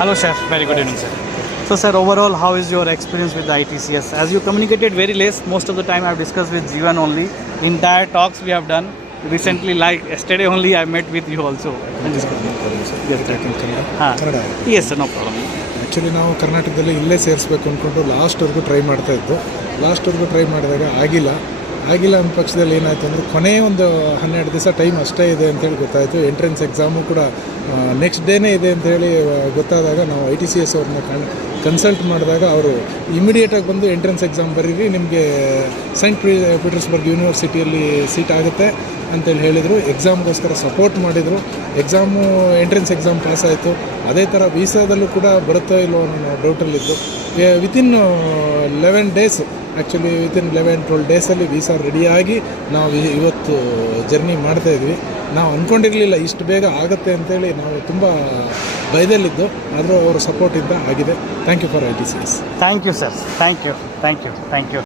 Hello, sir. Very good evening, sir. So, sir, overall, how is your experience with the ITCS? As you communicated very less, most of the time I've discussed with Jeevan only. Entire talks we have done. Recently, like yesterday only, I met with you also. Kannada Yes, sir, no problem. Actually ನಾವು ಕರ್ನಾಟಕದಲ್ಲಿ ಇಲ್ಲೇ ಸೇರಿಸ್ಬೇಕು ಅಂದ್ಕೊಂಡು ಲಾಸ್ಟ್ವರೆಗೂ try ಮಾಡ್ತಾಯಿದ್ದು. ಲಾಸ್ಟ್ವರೆಗೂ try ಮಾಡಿದಾಗ ಆಗಿಲ್ಲ ಅಂದ ಪಕ್ಷದಲ್ಲಿ ಏನಾಯಿತು ಅಂದರೆ ಕೊನೆ ಒಂದು 12 ದಿವಸ ಟೈಮ್ ಅಷ್ಟೇ ಇದೆ ಅಂತೇಳಿ ಗೊತ್ತಾಯಿತು. ಎಂಟ್ರೆನ್ಸ್ ಎಕ್ಸಾಮು ಕೂಡ ನೆಕ್ಸ್ಟ್ ಡೇನೇ ಇದೆ ಅಂತೇಳಿ ಗೊತ್ತಾದಾಗ ನಾವು ITCS ಅವ್ರನ್ನ ಕನ್ಸಲ್ಟ್ ಮಾಡಿದಾಗ ಅವರು ಇಮಿಡಿಯೇಟಾಗಿ ಬಂದು ಎಂಟ್ರೆನ್ಸ್ ಎಕ್ಸಾಮ್ ಬರೀರಿ, ನಿಮಗೆ ಸೈಂಟ್ ಪೀಟರ್ಸ್ಬರ್ಗ್ ಯೂನಿವರ್ಸಿಟಿಯಲ್ಲಿ ಸೀಟ್ ಆಗುತ್ತೆ ಅಂತೇಳಿ ಹೇಳಿದರು. ಎಕ್ಸಾಮ್ಗೋಸ್ಕರ ಸಪೋರ್ಟ್ ಮಾಡಿದರು. ಎಂಟ್ರೆನ್ಸ್ ಎಕ್ಸಾಮ್ ಪಾಸ್ ಆಯಿತು. ಅದೇ ಥರ ವೀಸಾದಲ್ಲೂ ಕೂಡ ಬರುತ್ತೋ ಇಲ್ಲೋ ಅನ್ನೋ ಡೌಟಲ್ಲಿದ್ದು ವಿತಿನ್ 11 ಡೇಸ್ ಆ್ಯಕ್ಚುಲಿ ವಿತಿನ್ 11-12 ಡೇಸಲ್ಲಿ ವೀಸಾ ರೆಡಿಯಾಗಿ ನಾವು ಇವತ್ತು ಜರ್ನಿ ಮಾಡ್ತಾಯಿದ್ವಿ. ನಾವು ಅಂದ್ಕೊಂಡಿರಲಿಲ್ಲ ಇಷ್ಟು ಬೇಗ ಆಗುತ್ತೆ ಅಂತೇಳಿ. ನಾವು ತುಂಬ ಭಯದಲ್ಲಿದ್ದು, ಆದರೂ ಅವರ ಸಪೋರ್ಟಿಂದ ಆಗಿದೆ. Thank you for ITCS. Thank you, sir. Thank you.